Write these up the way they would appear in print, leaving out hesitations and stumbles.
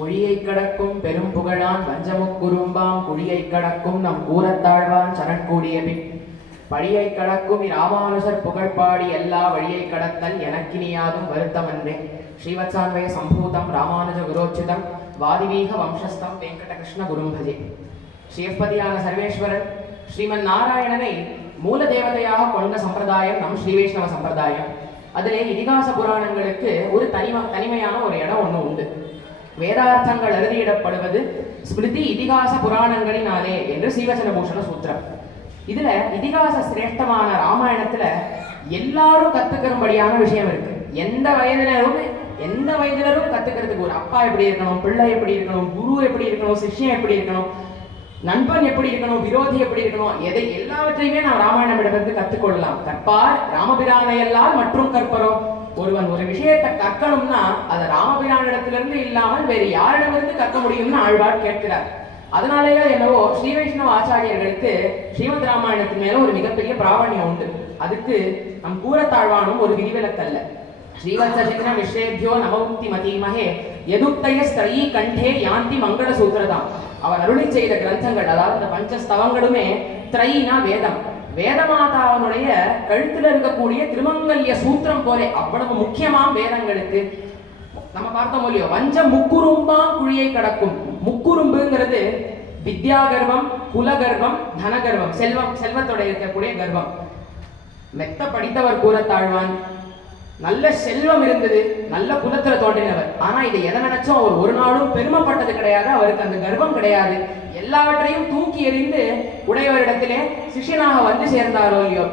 மொழியை கடக்கும் பெரும் புகழான் வஞ்சமுக்குறும்பாம் குழியை கடக்கும் நம் கூறத்தாழ்வான் சரண்கூடிய பின் பழியை கடக்கும் இராமானுஷர் புகழ்பாடி எல்லா வழியை கடத்தல் எனக்கினியாதும் வருத்தமன்றே. ஸ்ரீவத்சான்வய சம்பூதம் ராமானுஜ குரோச்சிதம் வாதிவீக வம்சஸ்தம் வெங்கடகிருஷ்ண குரும் பஜே. ஸ்ரீபதியான சர்வேஸ்வரன் ஸ்ரீமன் நாராயணனை மூல தேவதையாக கொண்ட சம்பிரதாயம் நம் ஸ்ரீ வைஷ்ணவ சம்பிரதாயம். அதிலே இதிகாச புராணங்களுக்கு ஒரு தனிமையான ஒரு இடம் ஒன்று உண்டு. வேதார்த்தங்கள் அறுதியிடப்படுவது ஸ்மிருதி இதிகாச புராணங்களினாலே என்று ஸ்ரீவச்சன பூஷண சூத்திரம். இதுல இதிகாச சிரேஷ்டமான ராமாயணத்துல எல்லாரும் கத்துக்கிறபடியான விஷயம் இருக்கு. எந்த வயதினரும் கத்துக்கிறதுக்கு ஒரு அப்பா எப்படி இருக்கணும், பிள்ளை எப்படி இருக்கணும், குரு எப்படி இருக்கணும், சிஷ்யம் எப்படி இருக்கணும், நண்பன் எப்படி இருக்கணும், விரோதி எப்படி இருக்கணும், எல்லாவற்றையுமே நாம் ராமாயணமிடமிருந்து கற்றுக்கொள்ளலாம். கற்பார் ராமபிரானையெல்லாம் மற்றும் கற்பரோ. ஒருவன் ஒரு விஷயத்தை கற்கணும்னா அதை ராமபிரானிடத்திலிருந்து இல்லாமல் வேறு யாரிடமிருந்து கற்க முடியும்னு ஆழ்வார் கேட்கிறார். அதனாலேயே என்னவோ ஸ்ரீ வைஷ்ணவ ஆச்சாரியர்களுக்கு ஸ்ரீமத் ராமாயணத்தின் மேல ஒரு மிகப்பெரிய பிராவண்யம் உண்டு. அதுக்கு நம் கூறத்தாழ்வானும் ஒரு விதிவிலக்கல்ல. ஸ்ரீவத்சசிக்ன விஸ்ரேபியோ நமவுக்தி மதீமஹே யதுக்தய ஸ்திரயீ கண்டே யாந்தி மங்கள சூத்திரதாம். அவர் அருளி செய்த கிரந்தங்கள், அதாவது இந்த பஞ்சஸ்தவங்களுமே திரையினா வேதம், வேதமாதாவனுடைய கழுத்துல இருக்கக்கூடிய திருமங்கல்ய சூத்திரம் போலே அவ்வளவு முக்கியமாம் வேதங்களுக்கு. நம்ம பார்த்தோம் இல்லையோ, வஞ்ச முக்குறும்பாம் குழியை கடக்கும். முக்குறும்புங்கிறது வித்யா கர்வம், குலகர்வம், தனகர்வம், செல்வத்தோட இருக்கக்கூடிய கர்வம். மெத்த படித்தவர் கூறத்தாழ்வான், நல்ல செல்வம் இருந்தது, நல்ல குலத்துல தோன்றினவர். ஆனா இதை எதை நினைச்சோம், அவர் ஒரு நாளும் பெருமைப்பட்டது கிடையாது, அவருக்கு அந்த கர்வம் கிடையாது. எல்லாவற்றையும் தூக்கி எறிந்து உடையவரிடத்திலே சிஷ்யனாக வந்து சேர்ந்தாரோ இல்லையோ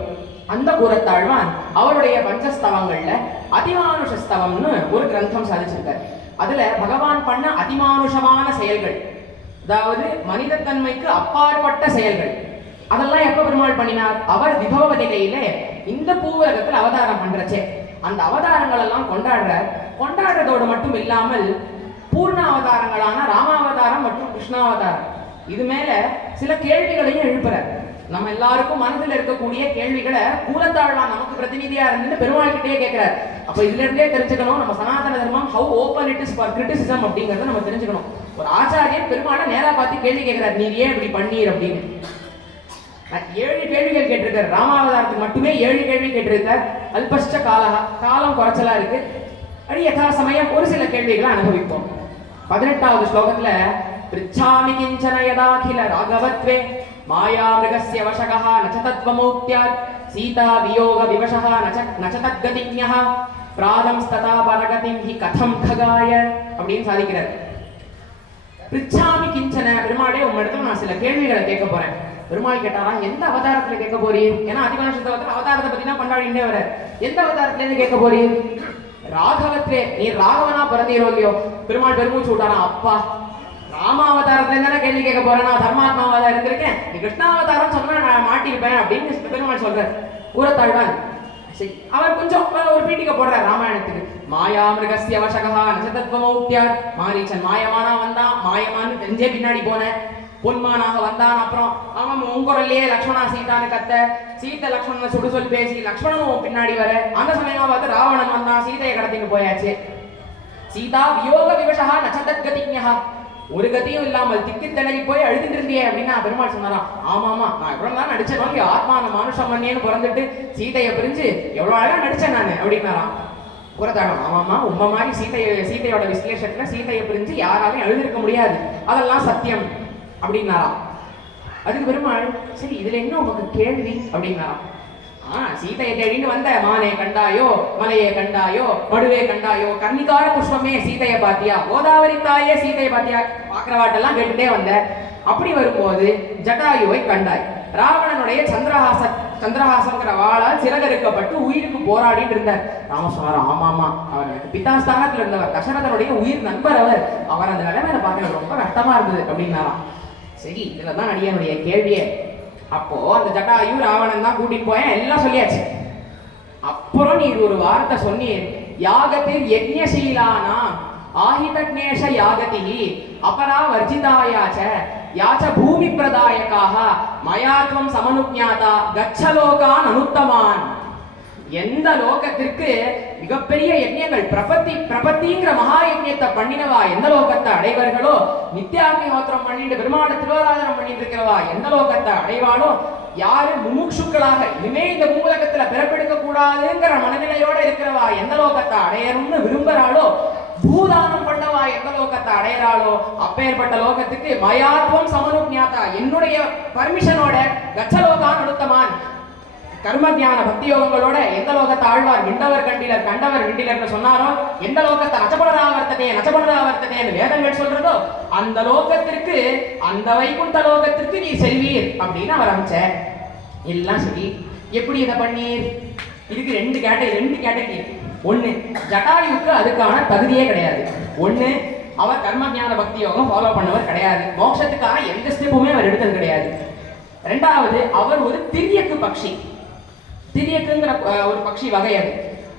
அந்த கூறத்தாழ்வான் அவருடைய பஞ்சஸ்தவங்கள்ல அதிமானுஷஸ்தவம்னு ஒரு கிரந்தம் சாதிச்சிருக்கார். அதுல பகவான் பண்ண அதிமானுஷமான செயல்கள், அதாவது மனிதத்தன்மைக்கு அப்பாற்பட்ட செயல்கள், அதெல்லாம் எப்ப பெருமாள் பண்ணினார்? அவர் விபவ நிலையிலே இந்த பூவுலகத்தில் அவதாரம் பண்றச்சே அந்த அவதாரங்கள் எல்லாம் கொண்டாடுறதோடு மட்டும் இல்லாமல் பூர்ண அவதாரங்களான ராமாவதாரம் மற்றும் கிருஷ்ணாவதாரம் இது மேல சில கேள்விகளையும் எழுப்புறார். நம்ம எல்லாருக்கும் மனதில் இருக்கக்கூடிய கேள்விகளை கூறத்தாழ்வான் நமக்கு பிரதிநிதியா இருந்து பெருமாள் கிட்டே கேட்கிறார். அப்ப இதுல இருந்தே தெரிஞ்சுக்கணும் நம்ம சனாதன தர்மம் how open it is for criticism அப்படிங்கறத நம்ம தெரிஞ்சுக்கணும். ஒரு ஆச்சாரியர் பெருமாளை நேரா பார்த்து கேள்வி கேட்கிறார், நீர் ஏன் இப்படி பண்ணீர் அப்படின்னு. 7 கேள்விகள் கேட்டிருக்காரு. ராமாவதாரத்துக்கு மட்டுமே 7 கேள்வி கேட்டிருக்கார். அல்பஷ்ட காலம் குறைச்சலா இருக்கு. அடி யதா சமயம் ஒரு சில கேள்விகளை அனுபவிப்போம். 18வது ஸ்லோகத்துல பிருச்சாமி கிஞ்சன யதாகில ராகவத்வே மாயா மிருகஸ்ய வசகஹ நச தத்வமௌக்த்யாத் சீதா வியோக விவசஹ நச தத்கதிஞஹ பிராதம்ஸ்ததா பரகதிம் ஹி கதம் ககாய அப்படின்னு சாதிக்கிறார். பிருச்சாமி கிஞ்சன, பெருமாளே உம்மிடத்துல நான் சில கேள்விகளை கேட்க போறேன். பெருமாள் கேட்டாரா, எந்த அவதாரத்துல கேட்க போறீர்? ஏன்னா அதிகாரத்துல அவதாரத்தை பத்தி தான் கொண்டாடிட்டே வர. எந்த அவதாரத்துல இருந்து கேட்க போறீர்? ராகவத்வே, நீர் ராகவனா பிறந்தீரோ இல்லையோ? பெருமாள் பெருமூச்சு விட்டாராம், அப்பா ராமாவதாரத்துல இருந்தா கேள்வி கேட்க போறேன், நான் தர்மாத்மாவதாரம் இருந்திருக்கேன், நீ கிருஷ்ணாவதாரம் சொன்னா நான் மாட்டிருப்பேன் அப்படின்னு பெருமாள் சொல்றார். கூறத்தாழ்வான் சரி, அவர் கொஞ்சம் ஒரு பீட்டிக்க போடுறார் ராமாயணத்துக்கு. மாயா மிருகஸ்ய வசகஹ நச தத்வமௌக்த்யாத், மாரீச்சன் மாயமானா வந்தான், மாயமான்னு தெரிஞ்சே பின்னாடி போனேன், பொன்மானாக வந்தான், அப்புறம் அவன் உங்குரல்லையே லக்ஷ்மணா சீதான்னு கத்த, சீதை லக்ஷ்மணனை சுடு சொல் பேசி லக்ஷ்மணனும் பின்னாடி வர, அந்த சமயமா பார்த்து ராவணன் வந்தான், சீதையை கடத்தின்னு போயாச்சு. சீதா வியோக விவசஹ நச தத்கதிஞஹ, ஒரு கதியும் இல்லாமல் திக்கு திணறி போய் அழுதுட்டு இருந்தியே அப்படின்னா பெருமாள் சொன்னாராம், ஆமாமா நான் எவ்வளவு தான் நடிச்சேன், ஆத்மான மானுஷம் மண்ணியன்னு பிறந்துட்டு சீதையை பிரிஞ்சு எவ்வளவு அழகா நடிச்சேன் நானு அப்படின்னாராம். கூறத்தாழ்வான், ஆமாமா உண்மை மாதிரி சீதையோட விசேஷத்துல சீதையை பிரிஞ்சு யாராலையும் அழுதிருக்க முடியாது, அதெல்லாம் சத்தியம் அப்படின்னாராம். அதுக்கு பெருமாள் சரி இதுல என்ன உனக்கு கேள்வி அப்படின்னாராம். சீதையை தேடின்னு வந்த, மானே கண்டாயோ, மலையே கண்டாயோ, மடுவே கண்டாயோ, கன்னிகார புஷ்பமே சீதையை பாத்தியா, கோதாவரி தாயே சீதையை பாத்தியா, பாக்குறவாட்டெல்லாம் கேட்டுட்டே வந்த. அப்படி வரும்போது ஜட்டாயுவை கண்டாய், ராவணனுடைய சந்திரஹாசங்கிற வாளால் சிறகறுக்கப்பட்டு உயிருக்கு போராடிட்டு இருந்தார். ராமசுவாரம், ஆமாமா அவர் எனக்கு பிதாஸ்தானத்துல இருந்தவர், தசரதனுடைய உயிர் நண்பர் அவர் அந்த நிலைமையில பார்க்க ரொம்ப கஷ்டமா இருந்தது அப்படின்னாராம். சரி இதுலதான் அடியனுடைய கேள்வியே. அப்போ அந்த ஜட்டாயு ராவணன் தான் கூட்டிட்டு போயேன், எல்லாம் சொல்லியாச்சு. அப்புறம் நீர் ஒரு வார்த்தை சொன்னீர், யாகத்தில் யஜ்ஞசீலானா ஆஹிதக்னேஷ யாகதி அபரா வர்ஜிதாயாச்ச யாச்ச பூமி பிரதாயகாக மயாத்வம் சமனுஜ்ஞாதா கச்சலோகான் அனுத்தமான். எந்த லோகத்திற்கு மிகப்பெரிய யஜ்ஞங்கள் பிரபத்திங்கிற மகா யஜ்ஞத்தை பண்ணினவா எந்த லோகத்தை அடைவர்களோ, நித்தியாக்னிஹோத்திரம் பண்ணிட்டு பெருமாளை திருவாராதனம் பண்ணிட்டு இருக்கிறவா எந்த லோகத்தை அடைவாளோ, யாரு முமுட்சுக்களாக இனிமே இந்த பூலகத்துல பிறப்பெடுக்க கூடாதுங்கிற மனநிலையோட இருக்கிறவா எந்த லோகத்தை அடையணும்னு விரும்புறாளோ, பூதானம் பண்ணவா எந்த லோகத்தை அடையறாளோ அப்பேற்பட்ட லோகத்துக்கு மயாத்வம் சமனுஜாதா என்னுடைய பர்மிஷனோட கச்சலோகான் உத்தமான் கர்ம ஞான பக்தி யோகங்களோட எந்த லோகத்தை ஆழ்வார் விண்டவர் கண்டிலர் கண்டவர் விண்டிலர்னு சொன்னாரோ, எந்த லோகத்தை நச்சபடராவர்த்தனே வேதங்கள் சொல்றதோ அந்த லோகத்திற்கு, அந்த வைகுண்ட லோகத்திற்கு நீ செல்வீர் அப்படின்னு அவர் அமைச்சார். எல்லாம் சரி, எப்படி இதை பண்ணீர்? இதுக்கு ரெண்டு கேட்டகரி. ஒண்ணு, ஜட்டாயுக்கு அதுக்கான தகுதியே கிடையாது. ஒண்ணு, அவர் கர்ம ஞான பக்தி யோகம் ஃபாலோ பண்ணவர் கிடையாது, மோட்சத்துக்கான எந்த ஸ்டெப்புமே அவர் எடுத்தது கிடையாது. ரெண்டாவது, அவர் ஒரு திரியக்கு பக்ஷி. திரியக்குங்கிற ஒரு பக்ஷி வகை அது.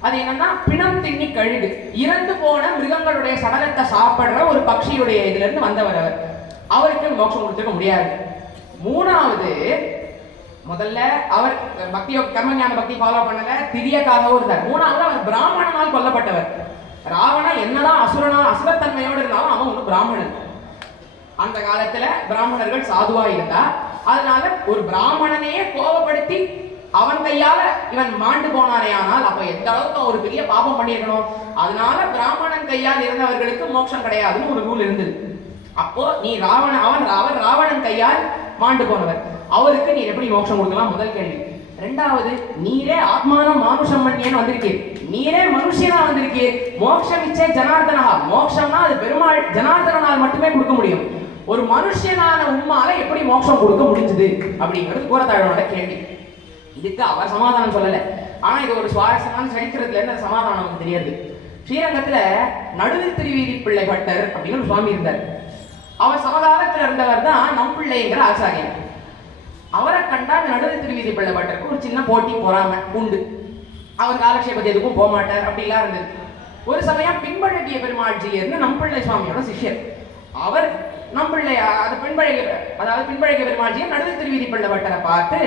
அது என்னன்னா பிணம் திண்ணி கழுகு, இறந்து போன மிருகங்களுடைய சடலத்தை சாப்பிடுற ஒரு பக்ஷியுடைய இதுல இருந்து வந்தவர் அவர். அவருக்கு மோட்சம் கொடுத்துக்க முடியாது. மூணாவது, முதல்ல அவர் கர்மஞான பக்தி ஃபாலோ பண்ணல, திரியக்காகவும் இருந்தார். மூணாவது, அவர் பிராமணனால் கொல்லப்பட்டவர். ராவணன் என்னதான் அசுரத்தன்மையோடு இருந்தாலும் அவன் ஒரு பிராமணன். அந்த காலத்துல பிராமணர்கள் சாதுவா இருந்தா, அதனால ஒரு பிராமணனையே கோபப்படுத்தி அவன் கையால இவன் மாண்டு போனானே, ஆனால் அப்ப எந்த அளவுக்கு ஒரு பெரிய பாபம் பண்ணியிருக்கணும். அதனால பிராமணன் கையால் இருந்தவர்களுக்கு மோட்சம் கிடையாதுன்னு ஒரு ரூல் இருந்தது. அப்போ நீ அவர் ராவணன் கையால் மாண்டு போனவர், அவருக்கு நீ எப்படி மோட்சம் கொடுக்கலாம்? முதல் கேள்வி. ரெண்டாவது, நீரே ஆத்மானம் மானுஷம் பண்ணியன்னு வந்திருக்கீர், நீரே மனுஷனா வந்திருக்கீர். மோட்சம் இச்சே ஜனார்தனா, மோட்சம்னா அது பெருமாள் ஜனார்தனால் மட்டுமே கொடுக்க முடியும். ஒரு மனுஷனான உம்மால எப்படி மோட்சம் கொடுக்க முடிஞ்சது அப்படிங்கிறது கூறத்தாழ்வானோட கேள்வி. இதுக்கு அவர் சமாதானம் சொல்லல. ஆனா இது ஒரு சுவாரஸ்யமான சரித்திரத்துல இருந்து சமாதானம் நமக்கு தெரியாது. ஸ்ரீரங்கத்துல நடுவில் திருவீதி பிள்ளை பட்டர் அப்படின்னு ஒரு சுவாமி இருந்தார். அவர் சமகாலத்துல இருந்தவர் தான் நம்பிள்ளைங்கிற ஆச்சாரியர். அவரை கண்டா நடுவில் திருவீதி பிள்ளை பட்டருக்கு ஒரு சின்ன போட்டி பொறாம உண்டு. அவர் காலக்ஷேபத்தை எதுக்கும் போக மாட்டார், அப்படிலாம் இருந்தது. ஒரு சமயம் பின்பழகிய பெருமாள்ஜி இருந்து நம்பிள்ளை சுவாமியோட சிஷ்யர். அவர் நம்பிள்ளை பின்பழகிய பெருமாள்ஜியை நடுவில் திருவீதி பிள்ளை பட்டரை பார்த்து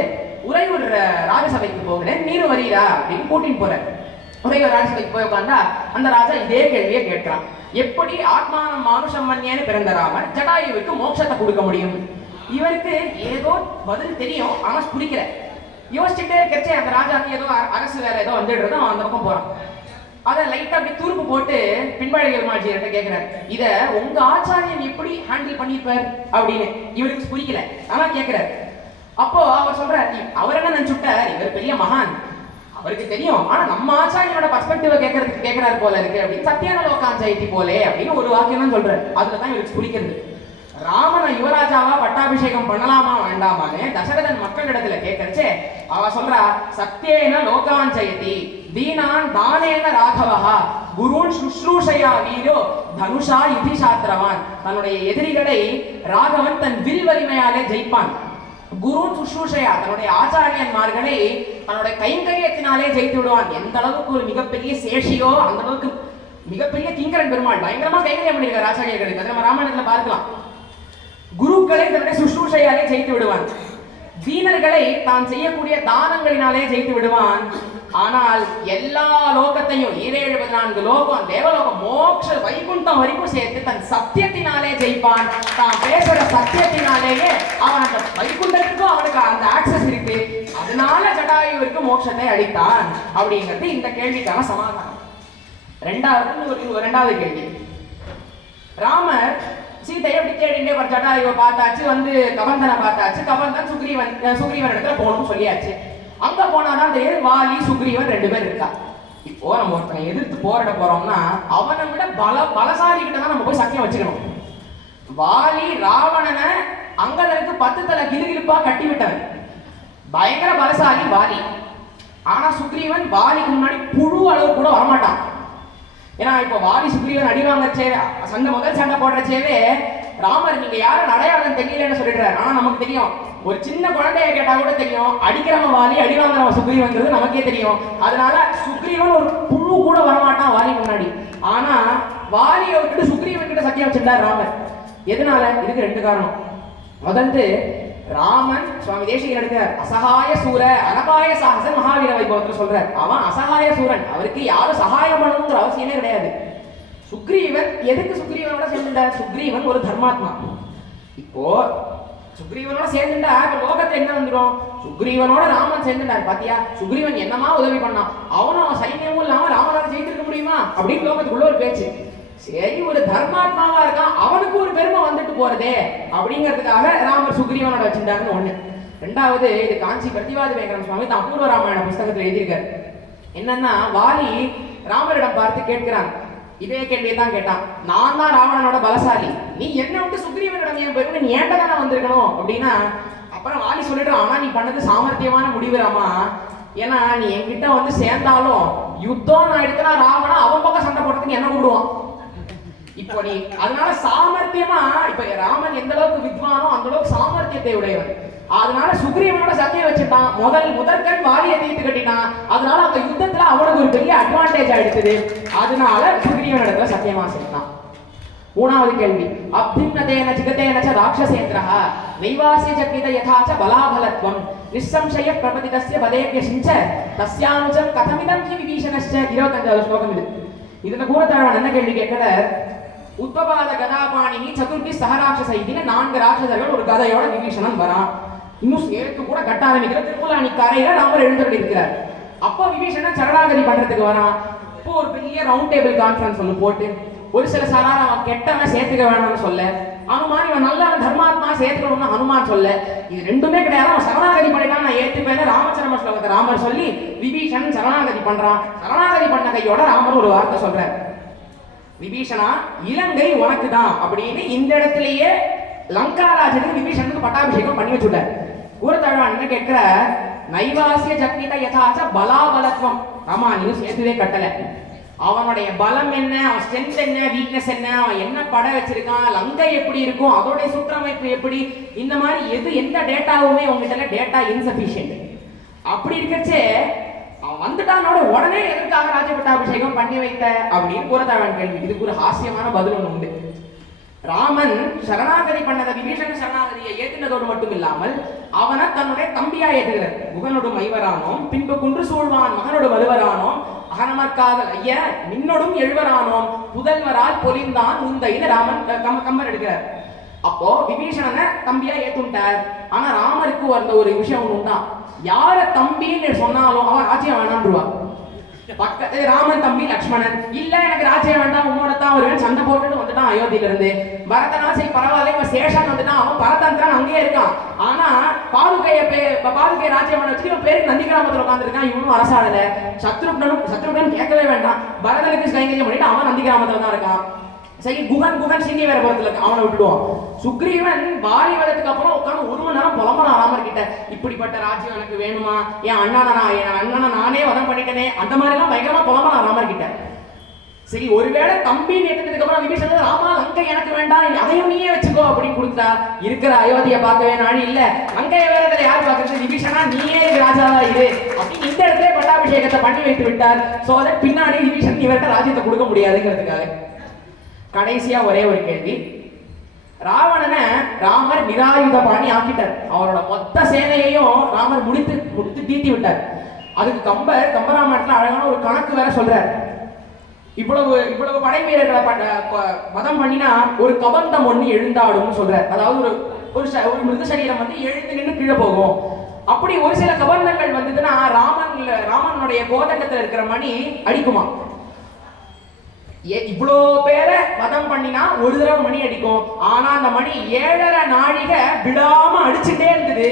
உறையூர் ராஜசபைக்கு போகிறேன், நீரு வரீரா அப்படின்னு கூட்டின்னு போறார். உறையூர் ராஜசபைக்கு போய் உட்காந்தா அந்த ராஜா இதே கேள்வியை கேட்கிறான். எப்படி ஆத்மானம் மானுஷம் மன்னியன்னு பிறந்த ராமர் ஜடாயுவுக்கு மோட்சத்தை கொடுக்க முடியும்? இவருக்கு ஏதோ பதில் தெரியும், ஆனா புரிக்கல. யோசிச்சுட்டே இருக்கச்சே அந்த ராஜாக்கு ஏதோ அரசு வேலை ஏதோ வந்துடுறது, அவன் அந்த பக்கம் போறான். அதை லைட்டா அப்படி துருப்பு போட்டு பின்பழகிய பெருமாள்ஜி கிட்ட கேட்கிறார், இத உங்க ஆச்சாரியன் எப்படி ஹேண்டில் பண்ணிருப்பார் அப்படின்னு. இவருக்கு புரிக்கல, ஆனா கேட்கிறார். அப்போ அவர் சொல்றார், அவர் என்ன நினைச்சுட்டார், இவர் பெரிய மகான், அவருக்கு தெரியும், ஆனா நம்ம ஆச்சாரியனோட பர்ஸ்பெக்டிவ கேட்கறாரு போல இருக்கு அப்படின்னு. சத்தியான லோகாஞ்சயத்தி போலே அப்படின்னு ஒரு வாக்கியம் தான் சொல்றாரு. அதுலதான் இவருக்கு பிடிக்கிறது. ராமனை யுவராஜாவா பட்டாபிஷேகம் பண்ணலாமா வேண்டாமான்னு தசரதன் மக்களிடத்துல கேட்கறச்சே அவ சொல்றா, சத்தியேன லோகாஞ்சயதி தீனான் தானேன ராகவஹா குருன் சுஷ்ரூஷயா வீரோ தனுஷா யுதி சாத்திரவான். தன்னுடைய எதிரிகளை ராகவன் தன் வில் வலிமையாலே ஜெயிப்பான். குரு சுஷ்ரூஷையா தன்னுடைய ஆச்சாரியன்மார்களை தன்னுடைய கைங்கரியத்தினாலே ஜெயித்து விடுவான். எந்த அளவுக்கு ஒரு மிகப்பெரிய சேஷியோ அந்த அளவுக்கு மிகப்பெரிய கிங்கரன் பெருமாள் பயங்கரமா கைங்கரியம் பண்ணிருக்கார் ஆச்சாரியர்களுக்கு. அதை நம்ம ராமாயணத்துல பார்க்கலாம். குருக்களை தன்னுடைய சுஷ்ரூஷையாலே ஜெயித்து விடுவான். தீனர்களை தான் செய்யக்கூடிய தானங்களினாலே ஜெயித்து விடுவான். ஆனால் எல்லா லோகத்தையும் 774 லோகம், தேவலோகம், மோட்ச வைகுண்டம் வரைக்கும் சேர்த்து தன் சத்தியத்தினாலே ஜெயிப்பான். தான் பேசுற சத்தியத்தினாலேயே அவன் அந்த வைகுண்டத்துக்கும் அவனுக்கு அந்த ஆக்சஸ் இருக்கு. அதனால ஜடாயுவிற்கு மோட்சத்தை அளித்தான் அப்படிங்கிறது இந்த கேள்விக்கான சமாதானம். ரெண்டாவது கேள்வி, ராமர் சீதையை எப்படி தேடிண்டே ஒரு ஜடாயுவை பார்த்தாச்சு, வந்து கபந்தனை பார்த்தாச்சு. கபந்தன் சுக்ரீவன் இடத்துல போகணும்னு சொல்லியாச்சு. அங்க போனாதான் தெரியும் வாலி சுக்ரீவன் 2 பேர் இருக்கா. இப்போ நம்ம ஒருத்தனை எதிர்த்து போராட போறோம்னா அவனை விட பலசாலி கிட்ட தான் நம்ம போய் சத்தியம் வச்சுக்கணும். வாலி ராவணனை அங்கதற்கு 10 தலை கிலுகிலுப்பா கட்டி விட்டவன், பயங்கர பலசாலி வாலி. ஆனா சுக்ரீவன் வாலிக்கு முன்னாடி புழு அளவு கூட வரமாட்டான். ஏன்னா இப்போ வாலி சுக்ரீவன் அடி வாங்கச்சேவே முதல் சண்டை போடுறச்சேவே ராமர் நீங்க யாரும் அடையாளம் தெரியலன்னு சொல்லிடுறாரு. ஆனா நமக்கு தெரியும், ஒரு சின்ன குழந்தைய கேட்டா கூட தெரியும் அடிக்கிறவன் வாலி அடி வாங்குறவன் சுக்ரீவன்கிறது நமக்கே தெரியும். அதனால சுக்ரீவன் ஒரு புழு கூட வரமாட்டான் வாலி முன்னாடி. ஆனா வாலியை விட்டுட்டு சுக்ரீவன் கிட்ட சத்தியம் வச்சிருந்தார் ராமர். எதனால? இதுக்கு 2 காரணம். முதல்ல ராமன் சுவாமி தேசிகன் எடுக்கிறார், அசகாய சூர அனபாய சாகசன் மகாவீர வைபவத்தில் சொல்றார். அவன் அசகாய சூரன், அவருக்கு யாரும் சகாயம் பண்ணணுங்கிற அவசியமே கிடையாது. சுக்ரீவன் எதுக்கு சுக்ரீவனோட சேர்ந்துட்டார்? சுக்ரீவன் ஒரு தர்மாத்மா. இப்போ சுக்ரீவனோட சேர்ந்துட்டா இப்ப லோகத்தை என்ன வந்துடும்? சுக்ரீவனோட ராமன் சேர்ந்துட்டார், பாத்தியா சுக்ரீவன் என்னமா உதவி பண்ணான், அவன் சைன்யமும் இல்லாம ராமனால ஜெயித்திருக்க முடியுமா அப்படின்னு லோகத்துக்குள்ள ஒரு பேச்சு. சரி, ஒரு தர்மாத்மாவா இருக்கான், அவனுக்கு ஒரு பெருமை வந்துட்டு போறதே அப்படிங்கிறதுக்காக ராமர் சுக்ரீவனோட வச்சிருந்தாருன்னு ஒண்ணு. ரெண்டாவது, இது காஞ்சி பிரதிவாதி வேங்கடம் சுவாமி தான் பூர்வ ராமாயண புஸ்தகத்துல எழுதியிருக்காரு. என்னன்னா, வாலி ராமரிடம் பார்த்து கேட்கிறான், இதே கேள்வியை தான் கேட்டான், நான் தான் ராவணனோட பலசாலி, நீ என்ன விட்டு சுக்ரீவனிடம் என் பெருமை நீ ஏன்டா தானே வந்திருக்கணும் அப்படின்னா. அப்புறம் வாலி சொல்லிடுறான், ஆனா நீ பண்ணது சாமர்த்தியமான முடிவு ராமா, ஏன்னா நீ என்கிட்ட வந்து சேர்ந்தாலும் யுத்தம் நான் எடுத்தனா ராவணா அவன் பக்கம் சண்டை போடுறதுக்கு என்ன கூடுவான். இப்போ நீ அதனால சாமர்த்தியமா, இப்ப ராமன் எந்த அளவுக்கு வித்வானோ அந்த அளவுக்கு சாமர்த்தியத்தை உடையவன். அதனால சுக்ரீவனோட சத்தியம் வச்சுட்டான், முதற்கண் வாலியை தீர்த்து கட்டினான். அதனால அந்த யுத்தத்துல அவனுக்கு ஒரு பெரிய அட்வான்டேஜ் ஆயிடுச்சு. அதனால சுக்ரீவனிடத்துல சத்தியமா செய்தான். மூணாவது கேள்வி, அபின்னதேன ஜிகதேன ச ராட்சசேந்திரஹ நைவாஸ்ய ஜக்னித யதாச பலாபலத்வம் நிஸ்சம்சய பிரபதிதஸ்ய பதேப்யசிஞ்ச தஸ்யானுஜம் கதமிதம் ஹி விபீஷணஸ்ச. 25வது ஸ்லோகம் இது. இதுல கூறத்தாழ்வான் என்ன கேள்வி கேட்கிறார், உத்பபாத கதாபாணினி சதுர்பி சகராட்சசைதின்னு 4 ராட்சசர்கள் ஒரு கதையோட விபீஷணன் வரான். இன்னும் சேர்த்து கூட கட்ட ஆரம்பிக்கிற திருப்புலாணி கரையில ராமர் எழுந்தருளி இருக்கிறார். அப்போ விபீஷணன் சரணாகதி பண்றதுக்கு வரான். இப்போ ஒரு பெரிய ரவுண்ட் டேபிள் கான்ஃபரன்ஸ் ஒன்று போட்டு ஒரு சில சாரார அவன் கெட்டவன் சேர்த்துக்க வேணாம்னு சொல்ல, அனுமான் இவன் நல்ல தர்மாத்மா சேர்த்துக்கணும்னு ஹனுமான் சொல்ல, இது ரெண்டுமே கிடையாது. அவன் சரணாகதி பண்ணிட்டான், நான் ஏற்றுப்பேன் ராமச்சரம ஸ்லோகத்தை ராமர் சொல்லி விபீஷணன் சரணாகதி பண்றான். சரணாகதி பண்ண கையோட ராமர் ஒரு வார்த்தை சொல்றார், விபீஷணா இலங்கை உனக்கு தான் அப்படின்னு இந்த இடத்திலேயே லங்காராஜனுக்கு விபீஷனுக்கு பட்டாபிஷேகம் பண்ணி வச்சுட்டார். கூறத்தாழ்வான் என்ன கேட்கிற, நைவாசிய ஜக்னித யதாச பலாபலத்வம். ஆமா, நீ சேர்த்துவே கட்டல. அவனுடைய பலம் என்ன, அவன் ஸ்ட்ரென்த் என்ன, வீக்னஸ் என்ன, அவன் என்ன படை வச்சிருக்கான், லங்கை எப்படி இருக்கும், அதோடைய சுற்றமைப்பு எப்படி, இந்த மாதிரி எந்த டேட்டாவுமே உங்ககிட்ட டேட்டா இன்சபிஷியன்ட். அப்படி இருக்கச்சே அவன் வந்துட்டானோட உடனே எதற்காக ராஜபட்டாபிஷேகம் பண்ணி வைத்த அப்படின்னு கூறத்தாழ்வான் கேள்வி. இதுக்கு ஒரு ஹாஸ்யமான பதில் ஒன்று உண்டு. ராமன் சரணாகதி பண்ணத விபீஷண சரணாகதியை ஏற்றினதோடு மட்டும் இல்லாமல் அவனை தன்னுடைய தம்பியா ஏற்றுகிறார். முகனோடு மைவரானோம் பின்பு குன்று சூழ்வான் மகனோடு மதுவரானோம் அகனமற்காதல் ஐய மின்னோடும் எழுவரானோம் புதல்வரால் பொலிந்தான் முந்தைன்னு ராமன் கம்பர் எடுக்கிறார். அப்போ விபீஷணனை தம்பியா ஏத்துட்டார். ஆனா ராமருக்கு வந்த ஒரு விஷயம் ஒன்று உண்டா, யார தம்பின்னு சொன்னாலும் அவன் ராஜ்யம் வேணான்றுவான். பக்கத்து ராமன் தம்பி லக்ஷ்மணன், இல்ல எனக்கு ராஜ்யம் வேண்டாம் உன்னோட தான் வருவேன் சண்டை போட்டுட்டு வந்துட்டான் அயோத்தியில இருந்து. பரதனா சரி பரவாயில்ல, இவன் சேஷன் வந்துட்டான், அவன் பரதந்திரன் அங்கேயே இருக்கான். ஆனா பாதுகை ராஜ்யம் பண்ண வச்சுட்டு இவன் பேருக்கு நந்தி கிராமத்துல உட்காந்துருக்கான், இவனும் அரசாடல. சத்ருகன் கேட்கவே வேண்டாம், பரதனுக்கு கைங்கரியம் பண்ணிட்டு அவன் நந்தி கிராமத்துல தான் இருக்கான். சரி, குகன் சிங்கி வேற புறத்துல இருக்கு, அவனை விட்டுடுவான். சுக்ரீவன் வாரி வளத்துக்கு அப்புறம் உட்காந்து 1 மணி நேரம் புலம்புறான் ராமர் கிட்ட, இப்படிப்பட்ட ராஜ்யம் எனக்கு வேணுமா, என் அண்ணனை நானே வதம் பண்ணிட்டேனே, அந்த மாதிரி எல்லாம் பயங்கரமா புலம்புறான் ராமர் கிட்ட. சரி, ஒருவேளை தம்பி நேற்றதுக்கு அப்புறம் விபீஷணன் ராமா லங்கை எனக்கு வேண்டாம், அதையும் நீயே வச்சுக்கோ அப்படின்னு கொடுத்தா, இருக்கிற அயோத்தியை பார்க்கவே நாடு இல்ல, லங்கையை வேற யார் பார்க்கறது, விபீஷணா நீயே ராஜாவா இரு அப்படின்னு இந்த இடத்துல பட்டாபிஷேகத்தை பண்ணி வைத்து விட்டார். சோ அதை பின்னாடி விபீஷணன் இவர்கிட்ட ராஜ்யத்தை கொடுக்க முடியாதுங்கிறதுக்காக. கடைசியா ஒரே ஒரு கேள்வி, ராவணனை ராமர் நிராயுத பாணி ஆக்கிட்டார். அவரோட மொத்த சேனையையும் ராமர் முடித்து தீட்டி விட்டார். அதுக்கு கம்பராமாயணத்துல அழகான ஒரு கணக்கு வேற சொல்றார். இவ்வளவு படை வீரர்களை வதம் பண்ணினா ஒரு கபந்தம் ஒண்ணு எழுந்தாடும் சொல்றார். அதாவது ஒரு மிருக சரீரம் வந்து எழுந்து நின்று கீழே போகும். அப்படி ஒரு சில கபந்தங்கள் வந்ததுன்னா ராமனுடைய கோதண்டத்துல இருக்கிற மணி அடிக்குமா. இவ்வளோ பேரை வதம் பண்ணினா ஒரு தடவை மணி அடிக்கும். ஆனா அந்த மணி 7.5 நாழிகை விடாம அடிச்சுட்டே இருந்தது.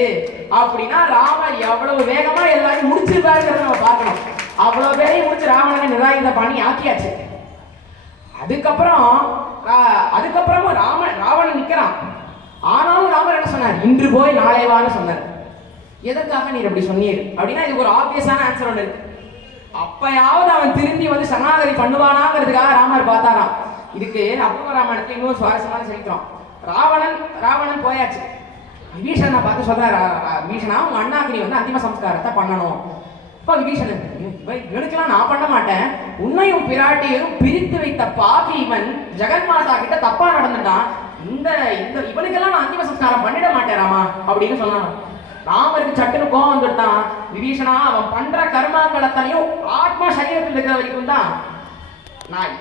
அப்படின்னா ராமர் எவ்வளவு வேகமா எல்லாரையும் முடிச்சிருப்பாருங்கிறத நம்ம பார்க்கணும். அவ்வளவு பேரையும் முடிச்சு ராவணனை நிராயுத பாணி ஆக்கியாச்சு. அதுக்கப்புறமும் ராவணன் நிக்கிறான். ஆனாலும் ராமர் என்ன சொன்னார், இன்று போய் நாளை வான்னு சொன்னார். எதற்காக நீர் அப்படி சொன்னீர் அப்படின்னா இதுக்கு ஒரு ஆப்வியஸான ஆன்சர் ஒன்று இருக்கு. அப்பயாவது அவன் திரும்பி வந்து சரணாகதி பண்ணுவானாங்கிறதுக்காக ராமர் பார்த்தாராம். இதுக்கு அபூர்வ ராமாயணத்துல இன்னொரு சுவாரஸ்யமான சரித்திரம். ராவணன் போயாச்சு. விபீஷணனை பார்த்து சொல்றாரு, விபீஷணா உங்க அண்ணாக்கு நீ வந்து அந்திம சம்ஸ்காரத்தை பண்ணணும். இப்ப விபீஷணன், இவனுக்கெல்லாம் நான் பண்ண மாட்டேன், உன்னையும் பிராட்டியரும் பிரித்து வைத்த பாவி இவன் ஜெகன்மாதா கிட்ட தப்பா நடந்துட்டான், இந்த இந்த இவனுக்கெல்லாம் நான் அந்திம சம்ஸ்காரம் பண்ணிட மாட்டேன் ராமா அப்படின்னு சொன்னான். ராமருக்கு சட்டுன்னு கோவம் வந்துட்டான். விபீஷணா, அவன் பண்ற கர்மாக்கள் அத்தனையும் ஆத்மா சரீரத்தில் இருக்கிற வரைக்கும் தான். நான்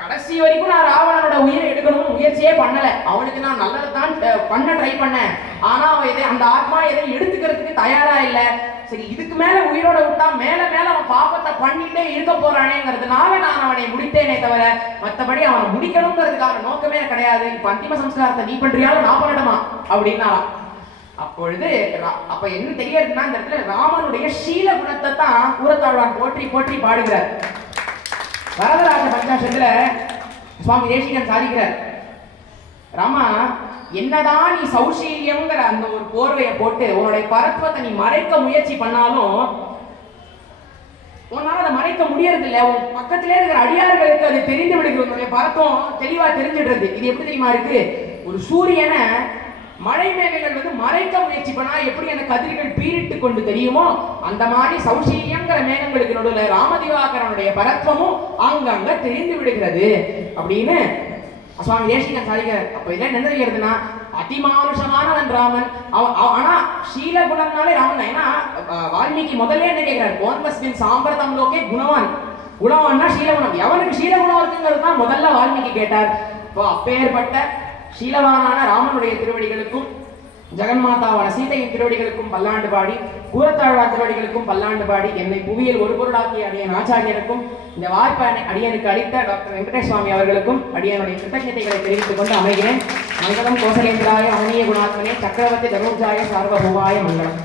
கடைசி வரைக்கும் நான் ராவணனோட உயிரை எடுக்கணும் முயற்சியே பண்ணல. அவனுக்கு நான் நல்லது தான் பண்ண ட்ரை பண்ணேன். ஆனா அவன் அந்த ஆத்மா எதை எடுத்துக்கிறதுக்கு தயாரா இல்ல. சரி, இதுக்கு மேல உயிரோட விட்டா மேல மேல அவன் பாப்பத்தை பண்ணிட்டே இருக்க போறானேங்கிறதுனால நான் அவனை முடித்தேனே தவிர மற்றபடி அவனை முடிக்கணுங்கிறதுக்கான நோக்கமே கிடையாது. இப்ப அந்திம சம்ஸ்காரத்தை நீ பண்றியாலும் நான் பண்ணணுமா அப்படின்னா, அப்பொழுது அப்ப என்ன தெரியறதுன்னா இந்த இடத்துல ராமனுடைய சீல குணத்தை தான் கூரத்தாழ்வான் போற்றி போற்றி பாடுகிறார். வரதராஜ பஞ்சாசத்துல சுவாமி தேசிகன் சாதிக்கிறார், ராமா, என்னதான் நீ சௌசீல்யம்ங்கிற அந்த ஒரு போர்வையை போட்டு உன்னுடைய பரத்வத்தை நீ மறைக்க முயற்சி பண்ணாலும் உன்னால அதை மறைக்க முடியறது இல்லை. உன் பக்கத்திலே இருக்கிற அடியார்களுக்கு அது தெரிந்து விடுகிறது. உன்னுடைய பரத்துவம் தெளிவா தெரிஞ்சிடுறது. இது எப்படி தெரியுமா இருக்கு? ஒரு சூரியனை மழை மேகங்கள் மறைக்க முயற்சி பண்ணா எப்படி அந்த கதிர்கள் பீரிட்டு கொண்டு தெரியுமோ அந்த மாதிரி சௌசீல்யங்கிற மேகங்களுக்கு நடுவில் ராமதிவாகரனுடைய பரத்வமும் அங்கங்க தெரிந்து விடுகிறது அப்படின்னு சுவாமி தேசிகன் சாதிக்கிறார். அப்ப இதெல்லாம் என்ன தெரிகிறதுனா, அதிமானுஷமானவன் ராமன். ஆனா சீல குணம்னாலே ராமன் தான். ஏன்னா வால்மீகி முதல்ல என்ன கேட்கிறார், கோன்வஸ்மின் சாம்பிரதம் லோகே குணவான். குணவான்னா சீலகுணம். எவனுக்கு சீலகுணம் இருக்குங்கிறது தான் முதல்ல வால்மீகி கேட்டார். இப்போ அப்பேற்பட்ட சீலவானான ராமனுடைய திருவடிகளுக்கும் ஜெகன்மாதாவான சீதையின் திருவடிகளுக்கும் பல்லாண்டு பாடி, கூரத்தாழ்வார் திருவடிகளுக்கும் பல்லாண்டு பாடி, என்னை புவியில் ஒரு பொருளாக்கிய அடியன் ஆச்சாரியனுக்கும் இந்த வாய்ப்பை அடியனுக்கு அளித்த டாக்டர் வெங்கடேஷ் சுவாமி அவர்களுக்கும் அடியனுடைய கிருத்தஜதைகளை தெரிவித்துக் கொண்டு அமைகிறேன். மங்களம் கோசலேந்திராய அமனிய குணாத்மனே சக்கரவர்த்தி தனுஜாய சார்வபூமாய மங்களம்.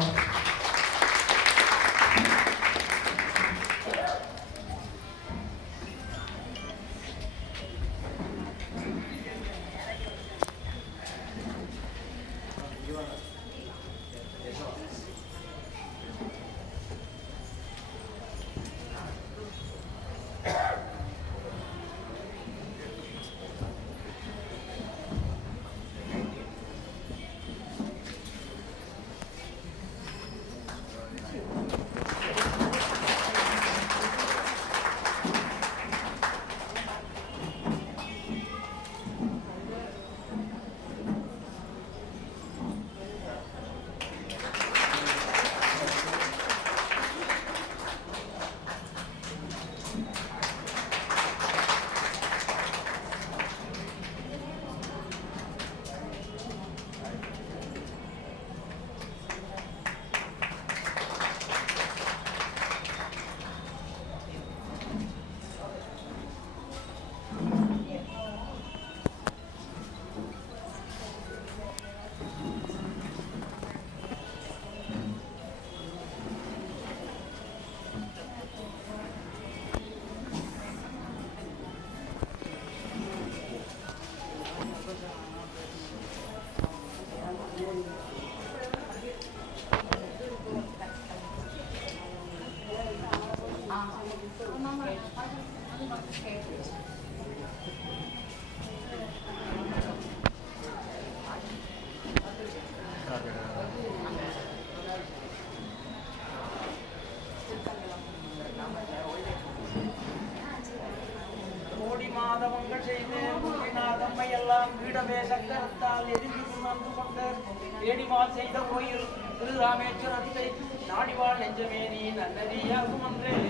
சக்கரத்தால் எரிந்து உணர்ந்து கொண்ட ஏடிமால் செய்த கோயில் திரு ராமேஸ்வரத்தை நாடிவாள் நெஞ்சமே நீ நன்னதியாகும் ஒன்றே.